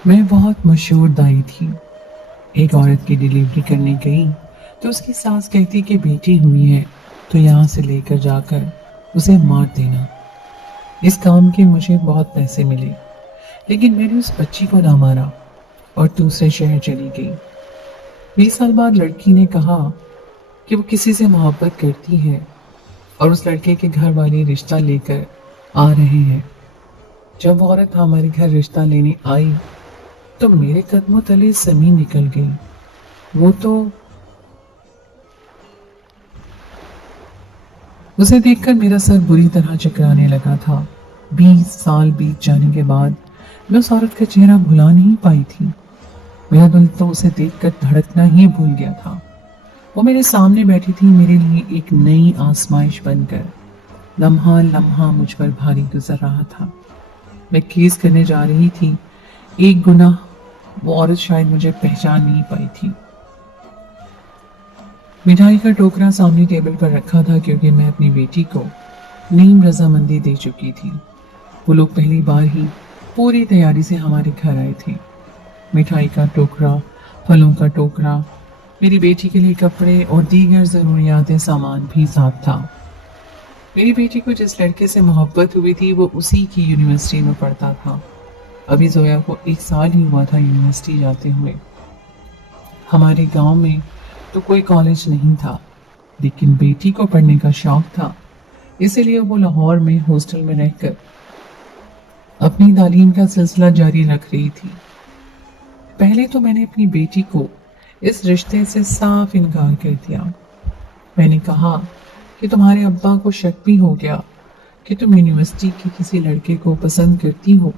मैं बहुत मशहूर दाई थी। एक औरत की डिलीवरी करने गई तो उसकी सास कहती कि बेटी हुई है तो यहाँ से लेकर जाकर उसे मार देना। इस काम के मुझे बहुत पैसे मिले, लेकिन मैंने उस बच्ची को ना मारा और दूसरे शहर चली गई। 20 साल बाद लड़की ने कहा कि वो किसी से मोहब्बत करती है और उस लड़के के घर वाले रिश्ता लेकर आ रहे हैं। जब वो औरत हमारे घर रिश्ता लेने आई तो मेरे कदमों तले जमीन निकल गई। वो तो उसे देखकर मेरा सर बुरी तरह चकराने लगा था। 20 साल बीत जाने के बाद मैं उस औरत का चेहरा भुला नहीं पाई थी। मेरा दिल तो उसे देखकर धड़कना ही भूल गया था। वो मेरे सामने बैठी थी, मेरे लिए एक नई आजमाइश बनकर। लम्हा लम्हा मुझ पर भारी गुजर रहा था। मैं केस करने जा रही थी। एक गुनाह, वो औरत शायद मुझे पहचान नहीं पाई थी। मिठाई का टोकरा सामने टेबल पर रखा था क्योंकि मैं अपनी बेटी को नीम रजामंदी दे चुकी थी। वो लोग पहली बार ही पूरी तैयारी से हमारे घर आए थे। मिठाई का टोकरा, फलों का टोकरा, मेरी बेटी के लिए कपड़े और दीगर ज़रूरियात सामान भी साथ था। मेरी बेटी को जिस लड़के से मोहब्बत हुई थी वो उसी की यूनिवर्सिटी में पढ़ता था। अभी जोया को 1 साल ही हुआ था यूनिवर्सिटी जाते हुए। हमारे गांव में तो कोई कॉलेज नहीं था, लेकिन बेटी को पढ़ने का शौक था, इसीलिए वो लाहौर में हॉस्टल में रहकर अपनी तालीम का सिलसिला जारी रख रही थी। पहले तो मैंने अपनी बेटी को इस रिश्ते से साफ इनकार कर दिया। मैंने कहा कि तुम्हारे अब्बा को शक भी हो गया कि तुम यूनिवर्सिटी के किसी लड़के को पसंद करती हो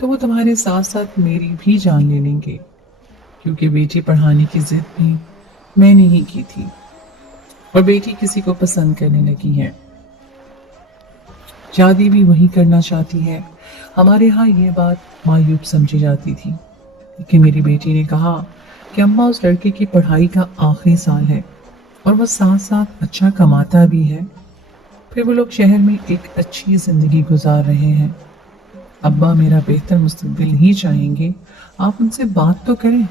तो वो तुम्हारे साथ साथ मेरी भी जान ले लेंगे, क्योंकि बेटी पढ़ाने की जिद भी मैंने ही की थी और बेटी किसी को पसंद करने लगी है। शादी भी वही करना चाहती है। हमारे यहाँ ये बात मायूब समझी जाती थी, लेकिन मेरी बेटी ने कहा कि अम्मा उस लड़के की पढ़ाई का आखिरी साल है और वो साथ साथ अच्छा कमाता भी है। फिर वो लोग शहर में एक अच्छी जिंदगी गुजार रहे हैं। अब्बा मेरा बेहतर मुस्तकबिल ही चाहेंगे, आप उनसे बात तो करें।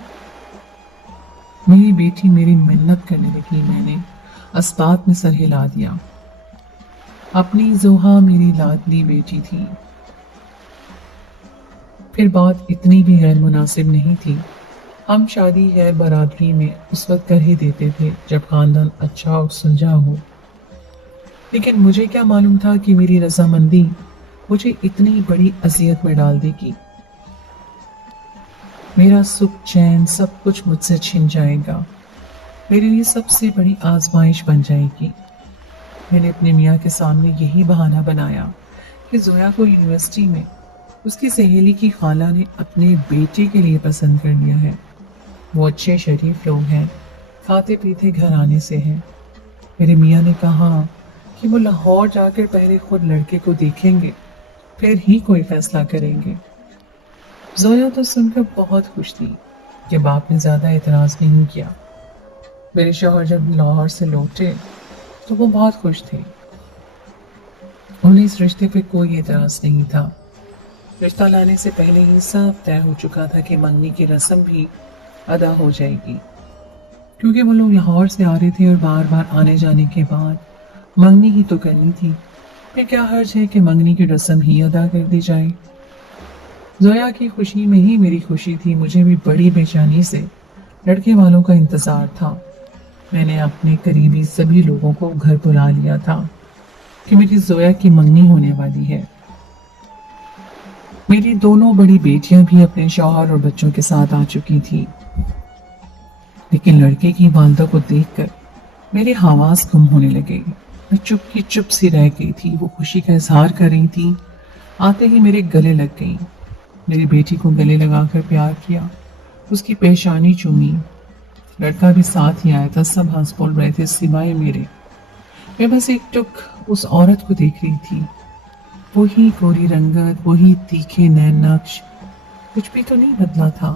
मेरी बेटी मेरी मिन्नत करने लगी। मैंने अस्बात में सर हिला दिया। अपनी जोहा मेरी लाडली बेटी थी। फिर बात इतनी भी गैर मुनासिब नहीं थी। हम शादी गैर बरादरी में उस वक्त कर ही देते थे जब खानदान अच्छा और सुलझा हो, लेकिन मुझे क्या मालूम था कि मेरी रजामंदी मुझे इतनी बड़ी अजियत में डाल देगी। मेरा सुख चैन सब कुछ मुझसे छिन जाएगा। मेरे लिए सबसे बड़ी आजमाइश बन जाएगी। मैंने अपने मियाँ के सामने यही बहाना बनाया कि जोया को यूनिवर्सिटी में उसकी सहेली की खाला ने अपने बेटे के लिए पसंद कर लिया है। वो अच्छे शरीफ लोग हैं, खाते पीते घराने से हैं। मेरे मियाँ ने कहा कि वो लाहौर जाकर पहले खुद लड़के को देखेंगे, फिर ही कोई फैसला करेंगे। जोया तो सुनकर बहुत खुश थी कि बाप ने ज़्यादा एतराज़ नहीं किया। मेरे शौहर जब लाहौर से लौटे तो वो बहुत खुश थे। उन्हें इस रिश्ते पे कोई एतराज़ नहीं था। रिश्ता लाने से पहले ही सब तय हो चुका था कि मंगनी की रस्म भी अदा हो जाएगी, क्योंकि वो लोग लाहौर से आ रहे थे और बार बार आने जाने के बाद मंगनी ही तो करनी थी। फिर क्या हर्ज है कि मंगनी की रस्म ही अदा कर दी जाए। जोया की खुशी में ही मेरी खुशी थी। मुझे भी बड़ी बेचैनी से लड़के वालों का इंतज़ार था। मैंने अपने करीबी सभी लोगों को घर बुला लिया था कि मेरी जोया की मंगनी होने वाली है। मेरी दोनों बड़ी बेटियां भी अपने शौहर और बच्चों के साथ आ चुकी थी, लेकिन लड़के की वालदा को देखकर मेरे हवास गुम होने लगे। मैं चुप की चुप सी रह गई थी। वो खुशी का इजहार कर रही थी, आते ही मेरे गले लग गई। मेरी बेटी को गले लगाकर प्यार किया, उसकी पेशानी चूमी। लड़का भी साथ ही आया था। सब हंस बोल रहे थे सिवाय मेरे। मैं बस एक टुक उस औरत को देख रही थी। वही गोरी रंगत, वही तीखे नैन नक्श, कुछ भी तो नहीं बदला था,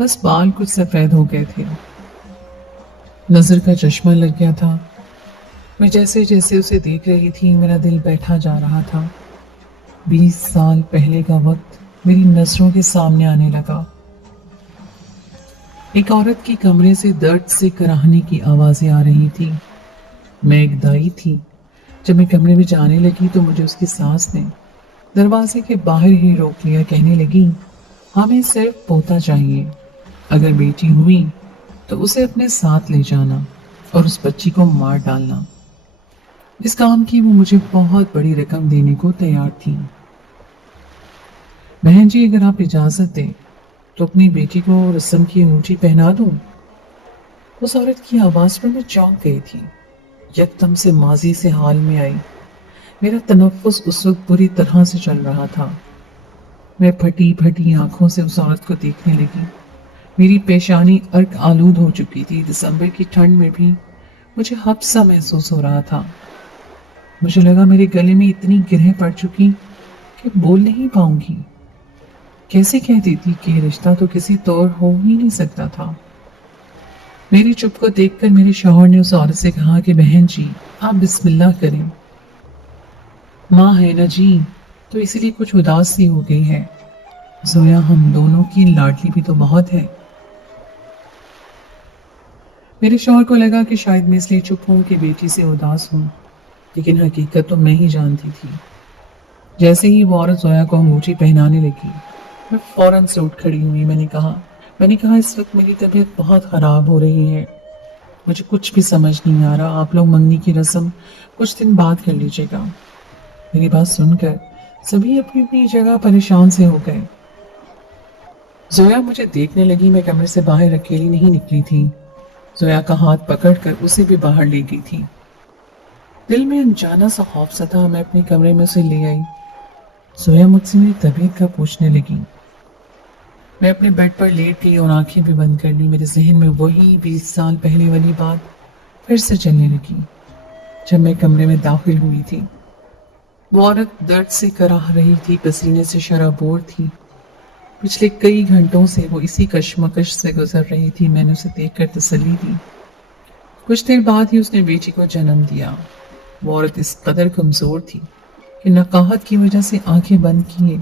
बस बाल कुछ सफेद हो गए थे। नजर का चश्मा लग गया था। मैं जैसे जैसे उसे देख रही थी मेरा दिल बैठा जा रहा था। 20 साल पहले का वक्त मेरी नजरों के सामने आने लगा। एक औरत के कमरे से दर्द से कराहने की आवाजें आ रही थी। मैं एक दाई थी। जब मैं कमरे में जाने लगी तो मुझे उसकी सास ने दरवाजे के बाहर ही रोक लिया। कहने लगी, हमें सिर्फ पोता चाहिए, अगर बेटी हुई तो उसे अपने साथ ले जाना और उस बच्ची को मार डालना। इस काम की वो मुझे बहुत बड़ी रकम देने को तैयार थी। बहन जी, अगर आप इजाजत दें तो अपनी बेटी को रस्म की अंगूठी पहना दूं। उस औरत की आवाज पर मैं चौंक गई थी। यकदम से माजी से हाल में आई। मेरा तनफ्फुस उस वक्त बुरी तरह से चल रहा था। मैं फटी फटी आंखों से उस औरत को देखने लगी। मेरी पेशानी अर्क आलूद हो चुकी थी। दिसंबर की ठंड में भी मुझे हफ्सा महसूस हो रहा था। मुझे लगा मेरे गले में इतनी गिरहें पड़ चुकी कि बोल नहीं पाऊंगी। कैसे कह देती कि रिश्ता तो किसी तौर हो ही नहीं सकता था। मेरी चुप को देखकर मेरे शौहर ने उस औरत से कहा कि बहन जी, आप बिस्मिल्लाह करें। माँ है ना जी, तो इसीलिए कुछ उदास सी हो गई है। जोया हम दोनों की लाडली भी तो बहुत है। मेरे शौहर को लगा कि शायद मैं इसलिए चुप हूं कि बेटी से उदास हूं, लेकिन हकीकत तो मैं ही जानती थी। जैसे ही वो औरत जोया को अंगूठी पहनाने लगी, मैं फौरन से उठ खड़ी हुई। मैंने कहा इस वक्त मेरी तबीयत बहुत खराब हो रही है, मुझे कुछ भी समझ नहीं आ रहा। आप लोग मंगनी की रस्म कुछ दिन बाद कर लीजिएगा। मेरी बात सुनकर सभी अपनी अपनी जगह परेशान से हो गए। जोया मुझे देखने लगी। मैं कमरे से बाहर अकेली नहीं निकली थी। जोया का हाथ पकड़कर उसे भी बाहर ले गई थी। दिल में अनजाना सा खौफ सा था। मैं अपने कमरे में उसे ले आई। जोया मुझसे मेरी तबीयत का पूछने लगी। मैं अपने बेड पर लेट गई और आंखें भी बंद कर ली। मेरे जहन में वही 20 साल पहले वाली बात फिर से चलने लगी। जब मैं कमरे में दाखिल हुई थी, वो औरत दर्द से कराह रही थी, पसीने से शराबोर थी। पिछले कई घंटों से वो इसी कशमकश से गुजर रही थी। मैंने उसे देखकर तसल्ली दी। कुछ देर बाद ही उसने बेटी को जन्म दिया। वो औरत इस कदर कमजोर थी कि नकाहत की वजह से आंखें बंद किए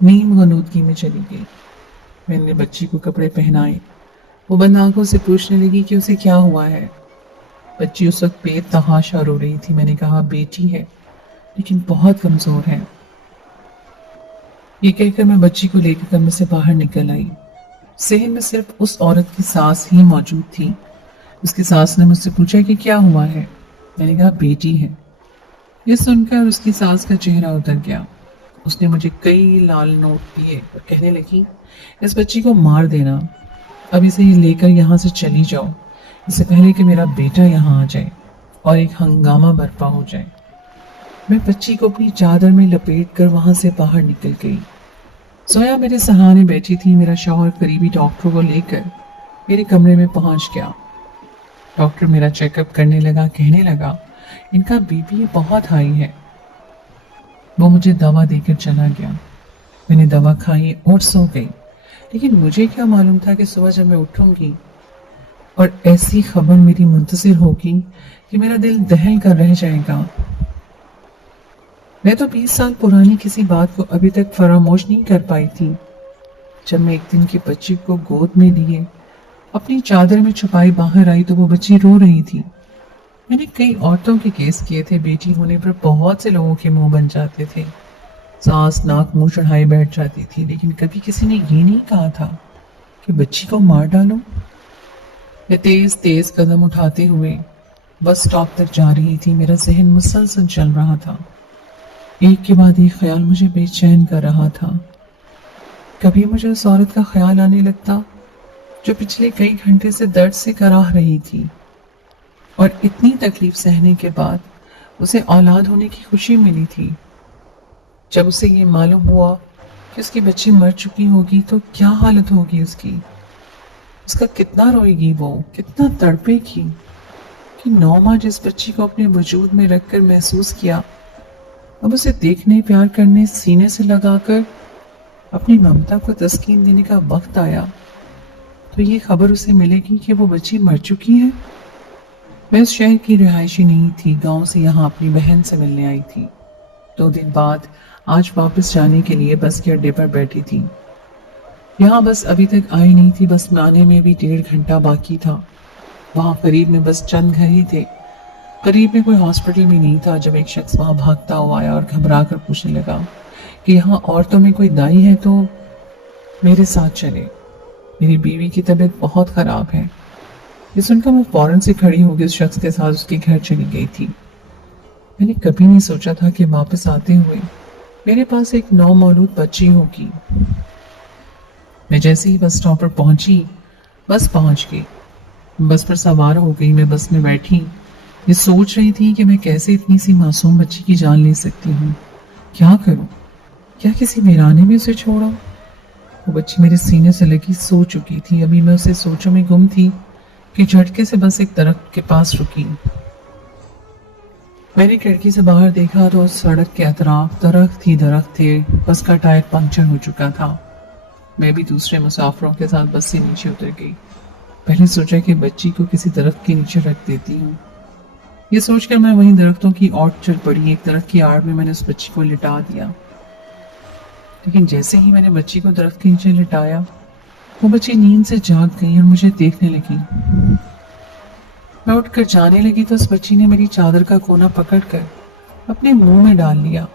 नीम गनूदगी में चली गई। मैंने बच्ची को कपड़े पहनाए। वो बंद आंखों से पूछने लगी कि उसे क्या हुआ है। बच्ची उस वक्त बेतहाशा रो रही थी। मैंने कहा, बेटी है लेकिन बहुत कमजोर है। ये कहकर मैं बच्ची को लेकर कमरे से बाहर निकल आई। सहन में सिर्फ उस औरत की सास ही मौजूद थी। उसकी सास ने मुझसे पूछा कि क्या हुआ है। मैंने कहा, बेटी है। ये सुनकर उसकी सास का चेहरा उतर गया। उसने मुझे कई लाल नोट दिए और कहने लगी, इस बच्ची को मार देना, अब इसे लेकर यहाँ से चली जाओ, इससे पहले कि मेरा बेटा यहाँ आ जाए और एक हंगामा बर्पा हो जाए। मैं बच्ची को अपनी चादर में लपेट कर वहां से बाहर निकल गई। जोया मेरे सहारे बैठी थी। मेरा शौहर करीबी डॉक्टर को लेकर मेरे कमरे में पहुंच गया। डॉक्टर मेरा चेकअप करने लगा। कहने लगा, इनका बीपी बहुत हाई है। वो मुझे दवा देकर चला गया। मैंने दवा खाई और सो गई। लेकिन मुझे क्या मालूम था कि सुबह जब मैं उठूंगी और ऐसी खबर मेरी मुंतजिर होगी कि मेरा दिल दहल कर रह जाएगा। मैं तो 20 साल पुरानी किसी बात को अभी तक फरामोश नहीं कर पाई थी। जब मैं एक दिन की बच्ची को गोद में लिए अपनी चादर में छुपाई बाहर आई तो वो बच्ची रो रही थी। मैंने कई औरतों के केस किए थे। बेटी होने पर बहुत से लोगों के मुंह बन जाते थे, सांस नाक मुंह चढ़ाई बैठ जाती थी, लेकिन कभी किसी ने ये नहीं कहा था कि बच्ची को मार डालो। मैं तेज तेज कदम उठाते हुए बस स्टॉप तक जा रही थी। मेरा जहन मुसलसल चल रहा था। एक के बाद एक ख्याल मुझे बेचैन कर रहा था। कभी मुझे उस औरत का ख्याल आने लगता जो पिछले कई घंटे से दर्द से कराह रही थी और इतनी तकलीफ सहने के बाद उसे औलाद होने की खुशी मिली थी। जब उसे ये मालूम हुआ कि उसकी बच्ची मर चुकी होगी तो क्या हालत होगी उसकी। उसका कितना रोएगी वो, कितना तड़पेगी कि 9 माह जिस बच्ची को अपने वजूद में रखकर महसूस किया, अब उसे देखने, प्यार करने, सीने से लगाकर अपनी ममता को तस्कीन देने का वक्त आया तो ये खबर उसे मिलेगी कि वो बच्ची मर चुकी है। मैं उस शहर की रिहायशी नहीं थी, गांव से यहाँ अपनी बहन से मिलने आई थी। 2 दिन बाद आज वापस जाने के लिए बस के अड्डे पर बैठी थी। यहाँ बस अभी तक आई नहीं थी, बस में आने में भी 1.5 घंटा बाकी था। वहाँ करीब में बस चंद घर ही थे। करीब में कोई हॉस्पिटल भी नहीं था जब एक शख्स वहाँ भागता हुआ आया और घबरा कर पूछने लगा कि यहाँ औरतों में कोई दाई है तो मेरे साथ चले, मेरी बीवी की तबीयत बहुत खराब है। ये सुनकर मैं फौरन से खड़ी होकर उस शख्स के साथ उसके घर चली गई थी। मैंने कभी नहीं सोचा था कि वापस आते हुए मेरे पास एक नौमौलूद बच्ची होगी। मैं जैसे ही बस स्टॉप पर पहुंची, बस पहुंच गई। बस पर सवार हो गई। मैं बस में बैठी ये सोच रही थी कि मैं कैसे इतनी सी मासूम बच्ची की जान ले सकती हूँ। क्या करूं? क्या किसी वीराने में उसे छोड़ा? वो बच्ची मेरे सीने से लगी सो चुकी थी। अभी मैं उसे सोचों में गुम थी कि झटके से बस एक दरख्त के पास रुकी। मैंने खिड़की से बाहर देखा तो सड़क के अतराफ दरख्त ही दरख्त थे। बस का टायर पंक्चर हो चुका था। मैं भी दूसरे मुसाफिरों के साथ बस से नीचे उतर गई। पहले सोचा कि बच्ची को किसी दरख्त के नीचे रख देती हूँ। ये सोचकर मैं वहीं दरख्तों की ओर चल पड़ी। एक दरख्त की आड़ में मैंने उस बच्ची को लिटा दिया, लेकिन जैसे ही मैंने बच्ची को दरख्त के नीचे लिटाया, वो बच्ची नींद से जाग गई और मुझे देखने लगी। मैं उठकर जाने लगी तो उस बच्ची ने मेरी चादर का कोना पकड़कर अपने मुंह में डाल लिया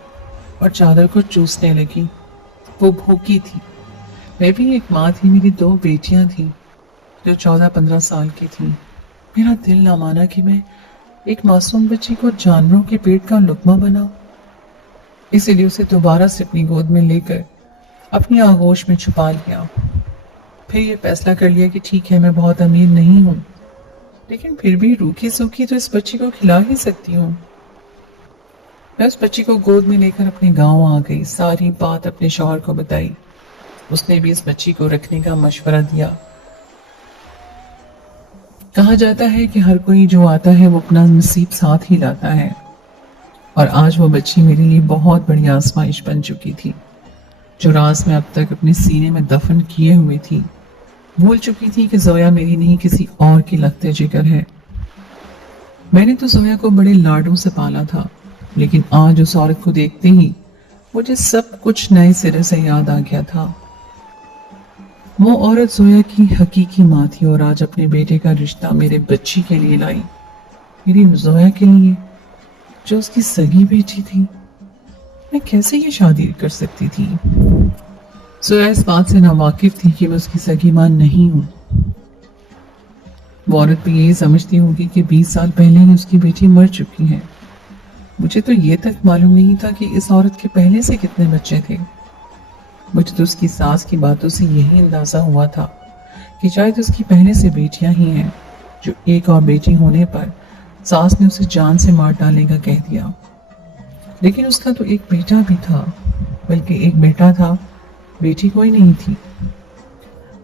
और चादर को चूसने लगी। वो भूखी थी। मैं भी एक माँ थी। मेरी 2 बेटियां थी जो 14-15 साल की थी। मेरा दिल ना माना कि मैं एक मासूम बच्ची को जानवरों के पेट का लुकमा बना। इसीलिए उसे दोबारा से अपनी गोद में लेकर अपनी आगोश में छुपा लिया। फिर ये फैसला कर लिया कि ठीक है, मैं बहुत अमीर नहीं हूँ, लेकिन फिर भी रूखी सूखी तो इस बच्ची को खिला ही सकती हूँ। मैं उस बच्ची को गोद में लेकर अपने गांव आ गई। सारी बात अपने शौहर को बताई। उसने भी इस बच्ची को रखने का मशवरा दिया। कहा जाता है कि हर कोई जो आता है वो अपना नसीब साथ ही लाता है, और आज वो बच्ची मेरे लिए बहुत बड़ी आजमाइश बन चुकी थी। जो राज मैं अब तक अपने सीने में दफन किए हुए थी, भूल चुकी थी कि जोया मेरी नहीं किसी और की लख्ते जिगर है। मैंने तो जोया को बड़े लाडों से पाला था, लेकिन आज उस औरत को देखते ही मुझे सब कुछ नए सिरे से याद आ गया था। वो औरत जोया की हकीकी माँ थी और आज अपने बेटे का रिश्ता मेरे बच्ची के लिए लाई, मेरी जोया के लिए जो उसकी सगी बेटी थी। मैं कैसे ये शादी कर सकती थी? जोया इस बात से नावाकिफ थी कि मैं उसकी सगी माँ नहीं हूँ। वो औरत भी यही समझती होगी कि 20 साल पहले ही उसकी बेटी मर चुकी है। मुझे तो ये तक मालूम नहीं था कि इस औरत के पहले से कितने बच्चे थे। मुझे तो उसकी सास की बातों से यही अंदाजा हुआ था कि शायद उसकी पहले से बेटियां ही हैं, जो एक और बेटी होने पर सास ने उसे जान से मार डालने का कह दिया। लेकिन उसका तो एक बेटा भी था, बल्कि एक बेटा था, बेटी कोई नहीं थी।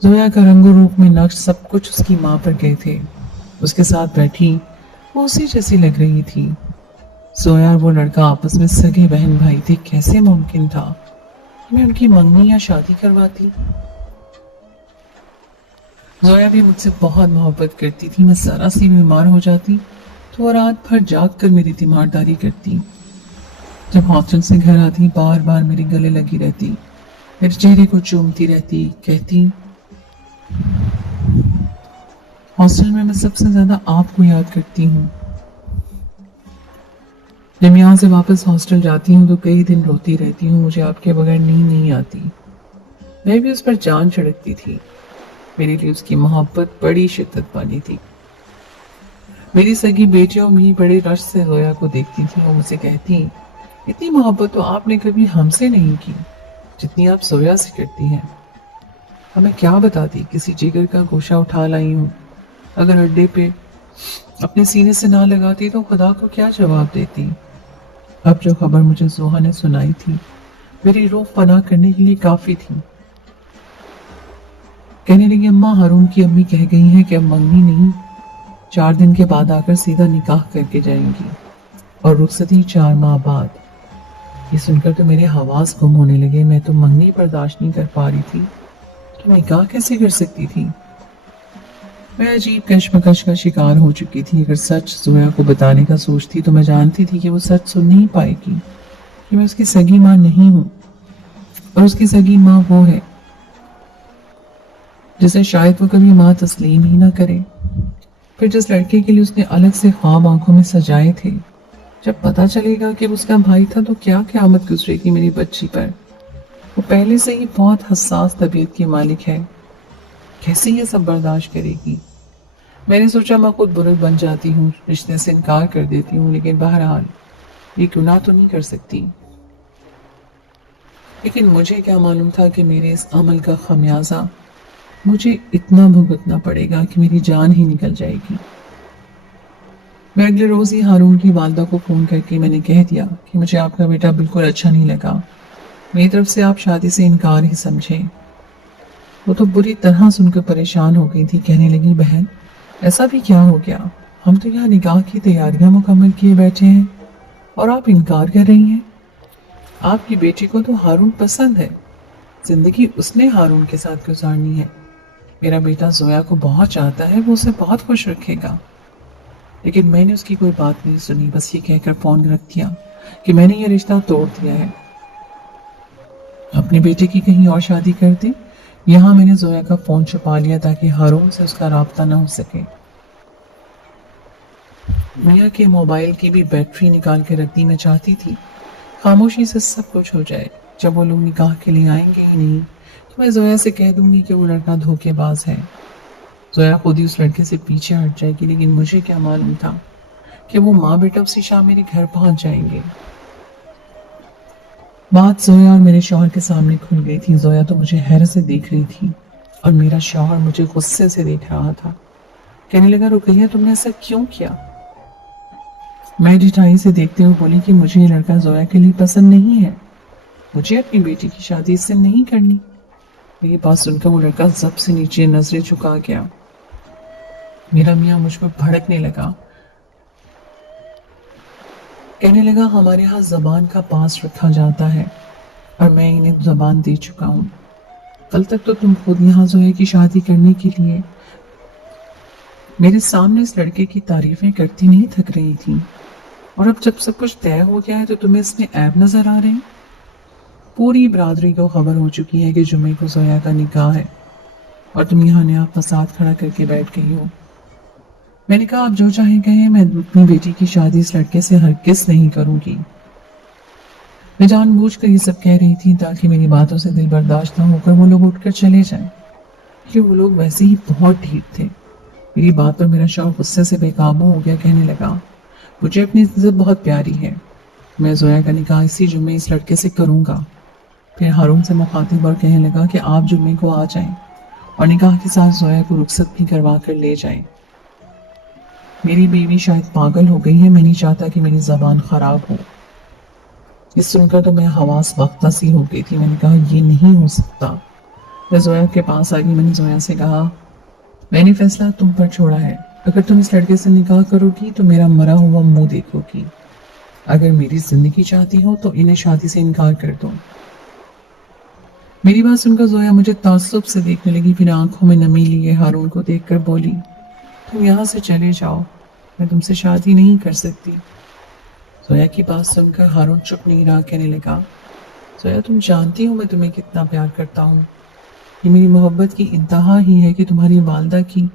जोया का रंगो रूप में नक्श सब कुछ उसकी माँ पर गए थे। उसके साथ बैठी वो उसी जैसी लग रही थी। जोया और वो लड़का आपस में सगे बहन भाई थे। कैसे मुमकिन था मैं उनकी मंगनी या शादी करवाती? जोया भी मुझसे बहुत मोहब्बत करती थी। मैं जरा सी बीमार हो जाती तो वो रात भर जाग कर मेरी तीमारदारी करती। जब हॉस्टल से घर आती बार बार मेरे गले लगी रहती, मेरे चेहरे को चूमती रहती, कहती हॉस्टल में मैं सबसे ज्यादा आपको याद करती हूँ। जब यहाँ से वापस हॉस्टल जाती हूँ तो कई दिन रोती रहती हूँ, मुझे आपके बगैर नींद नहीं आती। मैं भी उस पर जान छिड़कती थी। मेरे लिए उसकी मोहब्बत बड़ी शिद्दत वाली थी। मेरी सगी बेटियों भी बड़े रश से जोया को देखती थी। वो मुझसे कहती, इतनी मोहब्बत तो आपने कभी हमसे नहीं की जितनी आप जोया से करती हैं। अब मैं क्या बताती, किसी जिगर का गोशा उठा लाई हूँ। अगर अड्डे पे अपने सीने से ना लगाती तो खुदा को क्या जवाब देती। अब जो खबर मुझे जोहा ने सुनाई थी मेरी रूह फना करने के लिए काफी थी। कहने लगी, अम्मा हारून की अम्मी कह गई हैं कि अब मंगनी नहीं, 4 दिन के बाद आकर सीधा निकाह करके जाएंगी और रुखसती 4 माह बाद। ये सुनकर तो मेरे हवास गुम होने लगे। मैं तो मंगनी बर्दाश्त नहीं कर पा रही थी तो निकाह कैसे कर सकती थी। मैं अजीब कश्मकश का शिकार हो चुकी थी। अगर सच जोया को बताने का सोचती तो मैं जानती थी कि वो सच सुन नहीं पाएगी। कि मैं उसकी सगी माँ नहीं हूँ, और उसकी सगी माँ वो है जिसे शायद वो कभी माँ तस्लीम ही ना करे। फिर जिस लड़के के लिए उसने अलग से ख्वाब आंखों में सजाए थे, जब पता चलेगा कि वो उसका भाई था तो क्या क़यामत गुजरेगी मेरी बच्ची पर। वो पहले से ही बहुत हसास तबीयत की मालिक है, कैसे ये सब बर्दाश्त करेगी। मैंने सोचा मैं खुद बुजुर्ग बन जाती हूँ, रिश्ते से इनकार कर देती हूँ, लेकिन बहरहाल ये गुनाह तो नहीं कर सकती। लेकिन मुझे क्या मालूम था कि मेरे इस अमल का खमियाजा मुझे इतना भुगतना पड़ेगा कि मेरी जान ही निकल जाएगी। मैं अगले रोज ही हारून की वालदा को फोन करके मैंने कह दिया कि मुझे आपका बेटा बिल्कुल अच्छा नहीं लगा, मेरी तरफ से आप शादी से इनकार ही समझें। वो तो बुरी तरह सुनकर परेशान हो गई थी, कहने लगी बहन ऐसा भी क्या हो गया, हम तो यहाँ निकाह की तैयारियां मुकम्मल किए बैठे हैं और आप इनकार कर रही हैं। आपकी बेटी को तो हारून पसंद है, जिंदगी उसने हारून के साथ गुजारनी है। मेरा बेटा जोया को बहुत चाहता है, वो उसे बहुत खुश रखेगा। लेकिन मैंने उसकी कोई बात नहीं सुनी, बस ये कहकर फोन रख दिया कि मैंने ये रिश्ता तोड़ दिया है। अपने बेटे की कहीं और शादी कर दी। यहाँ मैंने जोया का फोन छुपा लिया ताकि हारून से उसका राब्ता ना हो सके। मियाँ के मोबाइल की भी बैटरी निकाल के रख दी। मैं चाहती थी खामोशी से सब कुछ हो जाए। जब वो लोग निकाह के लिए आएंगे ही नहीं तो मैं जोया से कह दूंगी कि वो लड़का धोखेबाज है। जोया खुद ही उस लड़के से पीछे हट जाएगी, लेकिन मुझे क्या मालूम था कि वो माँ बेटा उसी शाम मेरे घर पहुंच जाएंगे। बात जोया और मेरे शौहर के सामने खुल गई थी। जोया तो मुझे हैरत से देख रही थी और मेरा शौहर मुझे गुस्से से देख रहा था। कहने लगा रुकैया तुमने ऐसा क्यों किया। मैं ढिठाई से देखते हुए बोली कि मुझे ये लड़का जोया के लिए पसंद नहीं है, मुझे अपनी बेटी की शादी इससे नहीं करनी। मेरी बात सुनकर वो लड़का जब से नीचे नजरें झुका गया। मेरा मियाँ मुझ पर भड़कने लगा, कहने लगा हमारे यहाँ जबान का पास रखा जाता है और मैं इन्हें जबान दे चुका हूँ। कल तक तो तुम खुद यहाँ जोया की शादी करने के लिए मेरे सामने इस लड़के की तारीफें करती नहीं थक रही थी, और अब जब सब कुछ तय हो गया है तो तुम्हें इसमें ऐब नजर आ रहे हैं। पूरी बरादरी को खबर हो चुकी है कि जुमे को जोया का निकाह है और तुम यहाँ नया फसाद खड़ा करके बैठ गई हो। मैंने कहा आप जो चाहे कहें, मैं अपनी बेटी की शादी इस लड़के से हरगिज़ नहीं करूंगी। मैं जानबूझकर ये सब कह रही थी ताकि मेरी बातों से दिल बर्दाश्त न होकर वो लोग उठकर चले जाएं, कि वो लोग वैसे ही बहुत ढीठ थे। मेरी बात पर मेरा शौक गुस्से से बेकाबू हो गया। कहने लगा मुझे अपनी इज्जत बहुत प्यारी है, मैं जोया का निकाह इसी जुम्मे इस लड़के से करूंगा। फिर हारून से मुखातिब और कहने लगा कि आप जुम्मे को आ जाएं और निकाह के साथ जोया को रुखसत भी करवा कर ले जाएं। मेरी बीवी शायद पागल हो गई है, मैं नहीं चाहता कि मेरी जबान खराब हो। ये सुनकर तो मैं हवास बख्ता सी हो गई थी। मैंने कहा ये नहीं हो सकता। मैं जोया के पास आ गई। मैंने जोया से कहा मैंने फैसला तुम पर छोड़ा है, अगर तुम इस लड़के से निकाह करोगी तो मेरा मरा हुआ मुंह देखोगी। अगर मेरी जिंदगी चाहती हो तो इन्हें शादी से इनकार कर दो। मेरी बात सुनकर जोया मुझे ताज्जुब से देखने लगी, फिर आंखों में नमी लिए हारून को देखकर बोली तुम यहाँ से चले जाओ, मैं तुमसे शादी नहीं कर सकती। जोया की बात सुनकर हारून चुप नहीं रहा। कहने लगा जोया तुम जानती हो मैं तुम्हें कितना प्यार करता हूँ। ये मेरी मोहब्बत की इंतहा ही है कि तुम्हारी वालदा की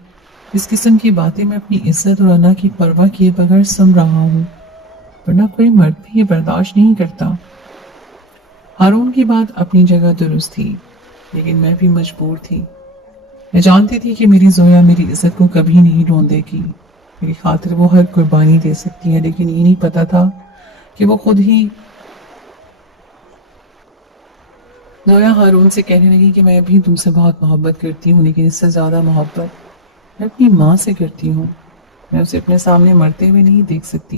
इस किस्म की बातें मैं अपनी इज्जत और अना की परवाह किए बगैर सुन रहा हूँ, वरना कोई मर्द भी ये बर्दाश्त नहीं करता। हारून की बात अपनी जगह दुरुस्त थी, लेकिन मैं भी मजबूर थी। मैं जानती थी कि मेरी जोया मेरी इज्जत को कभी नहीं ढूंढेगी, मेरी खातिर वो हर कुर्बानी दे सकती है, लेकिन ये नहीं पता था कि वो खुद ही। जोया हारून से कहने लगी कि मैं भी तुमसे बहुत मोहब्बत करती हूँ, लेकिन इससे ज़्यादा मोहब्बत मैं अपनी माँ से करती हूँ। मैं उसे अपने सामने मरते हुए नहीं देख सकती।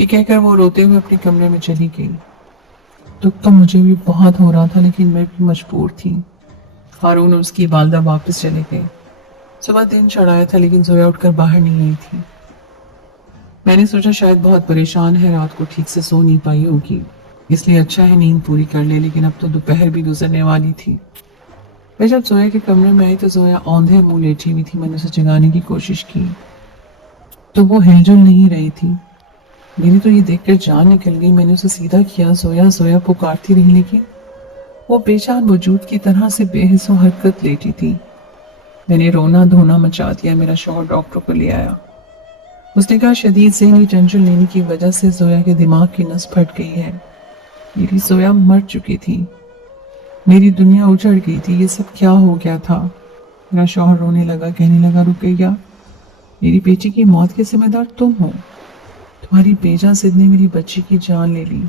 ये कहकर वो रोते हुए अपने कमरे में चली गई। दुख तो मुझे भी बहुत हो रहा था, लेकिन मैं भी मजबूर थी। हारून और उसकी वालदा वापस चले गए। सुबह दिन चढ़ाया था, लेकिन जोया उठकर बाहर नहीं आई थी। मैंने सोचा शायद बहुत परेशान है, रात को ठीक से सो नहीं पाई होगी, इसलिए अच्छा है नींद पूरी कर ले। लेकिन अब तो दोपहर भी गुजरने वाली थी। मैं जब जोया के कमरे में आई तो जोया औंधे मुंह लेटी हुई थी। मैंने उसे जगाने की कोशिश की तो वो हिलजुल नहीं रही थी। मेरी तो ये देखकर जान निकल गई। मैंने उसे सीधा किया, जोया जोया पुकारती रही, लेकिन वो बेजान वजूद की तरह से बेहिस्सो हरकत लेती थी। मैंने रोना धोना मचा दिया। मेरा शौहर डॉक्टर को ले आया। उसने कहा शदीद ज़हनी टेंशन लेने की वजह से जोया के दिमाग की नस फट गई है। मेरी जोया मर चुकी थी। मेरी दुनिया उजड़ गई थी। ये सब क्या हो गया था? मेरा शौहर रोने लगा, कहने लगा रुकैया, मेरी बेटी की मौत के जिम्मेदार तुम हो। तुम्हारी बेजा जिद ने मेरी बच्ची की जान ले ली।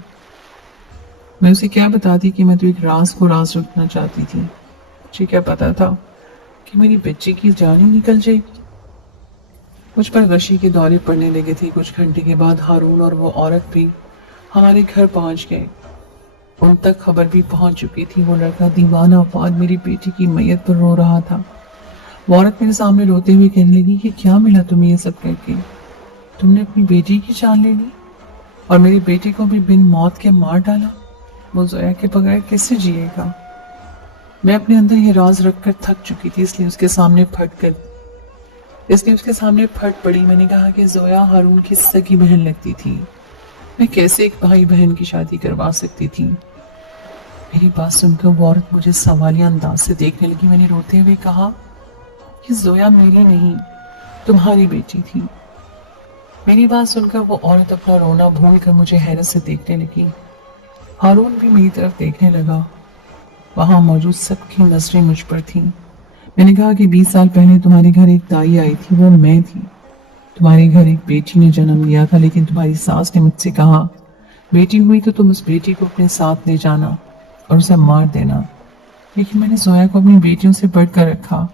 मैं उसे क्या बताती कि मैं तो एक राज को राज रखना चाहती थी। मुझे क्या पता था कि मेरी बच्ची की जान ही निकल जाएगी। मुझ पर गशी के दौरे पड़ने लगे थे। कुछ घंटे के बाद हारून और वो औरत भी हमारे घर पहुंच गए। उन तक खबर भी पहुंच चुकी थी। वो लड़का दीवाना अफवाद मेरी बेटी की मैयत पर रो रहा था। वो औरत मेरे सामने रोते हुए कहने लगी कि क्या मिला तुम्हें ये सब करके? तुमने अपनी बेटी की जान ले ली और मेरी बेटी को भी बिन मौत के मार डाला। वो जोया के बगैर कैसे जिएगा? मैं अपने अंदर ये राज रखकर थक चुकी थी, इसलिए उसके सामने फट पड़ी। मैंने कहा कि जोया हारून की सगी बहन लगती थी। मैं कैसे एक भाई बहन की शादी करवा सकती थी? मेरी बात सुनकर वो औरत मुझे सवालिया अंदाज से देखने लगी। मैंने रोते हुए कहा कि जोया मेरी नहीं, तुम्हारी बेटी थी। मेरी बात सुनकर वो औरत अपना रोना भूल कर मुझे हैरत से देखने लगी। हारून भी मेरी तरफ देखने लगा। वहां मौजूद सबकी नजरें मुझ पर थीं। मैंने कहा कि 20 साल पहले तुम्हारे घर एक दाई आई थी, वो मैं थी। तुम्हारे घर एक बेटी ने जन्म लिया था, लेकिन तुम्हारी सास ने मुझसे कहा बेटी हुई तो तुम उस बेटी को अपने साथ ले जाना और उसे मार देना। लेकिन मैंने जोया को अपनी बेटियों से बढ़कर रखा।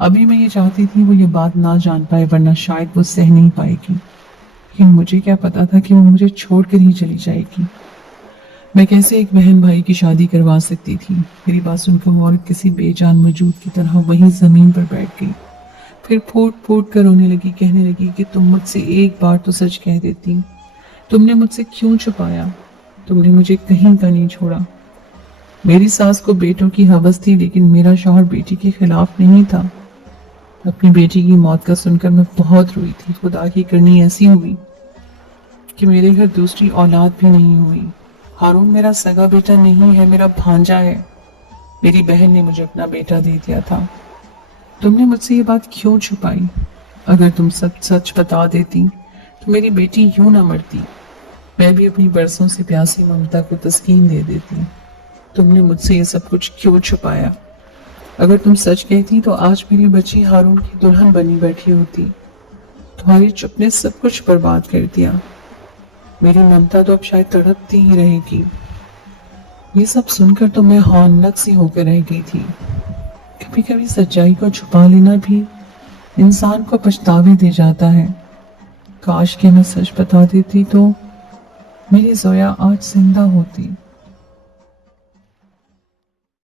अभी मैं ये चाहती थी वो ये बात ना जान पाए, वरना शायद वो सह नहीं पाएगी। लेकिन मुझे क्या पता था कि वो मुझे छोड़कर ही चली जाएगी। मैं कैसे एक बहन भाई की शादी करवा सकती थी? मेरी बात सुनकर वो औरत किसी बेजान मौजूद की तरह वहीं जमीन पर बैठ गई। फिर फूट फूट कर रोने लगी, कहने लगी कि तुम मुझसे एक बार तो सच कह देती। तुमने मुझसे क्यों छुपाया? तुमने मुझे कहीं का नहीं छोड़ा। मेरी सास को बेटों की हवस थी, लेकिन मेरा शौहर बेटी के खिलाफ नहीं था। अपनी बेटी की मौत का सुनकर मैं बहुत रोई थी। खुदा की करनी ऐसी हुई कि मेरे घर दूसरी औलाद भी नहीं हुई। हारून मेरा सगा बेटा नहीं है, मेरा भांजा है। मेरी बहन ने मुझे अपना बेटा दे दिया था। तुमने मुझसे ये बात क्यों छुपाई? अगर तुम सब सच बता देती तो मेरी बेटी यूं ना मरती। मैं भी अपनी बरसों से प्यासी ममता को तस्कीन दे देती। तुमने मुझसे ये सब कुछ क्यों छुपाया? अगर तुम सच कहती तो आज मेरी बच्ची हारून की दुल्हन बनी बैठी होती। तुम्हारी चुप ने सब कुछ बर्बाद कर दिया। मेरी ममता तो अब शायद तड़पती ही रहेगी। ये सब सुनकर तो मैं हौनक सी होकर रह गई थी। कभी कभी सच्चाई को छुपा लेना भी इंसान को पछतावे दे जाता है। काश कि मैं सच बता देती तो मेरी जोया आज जिंदा होती।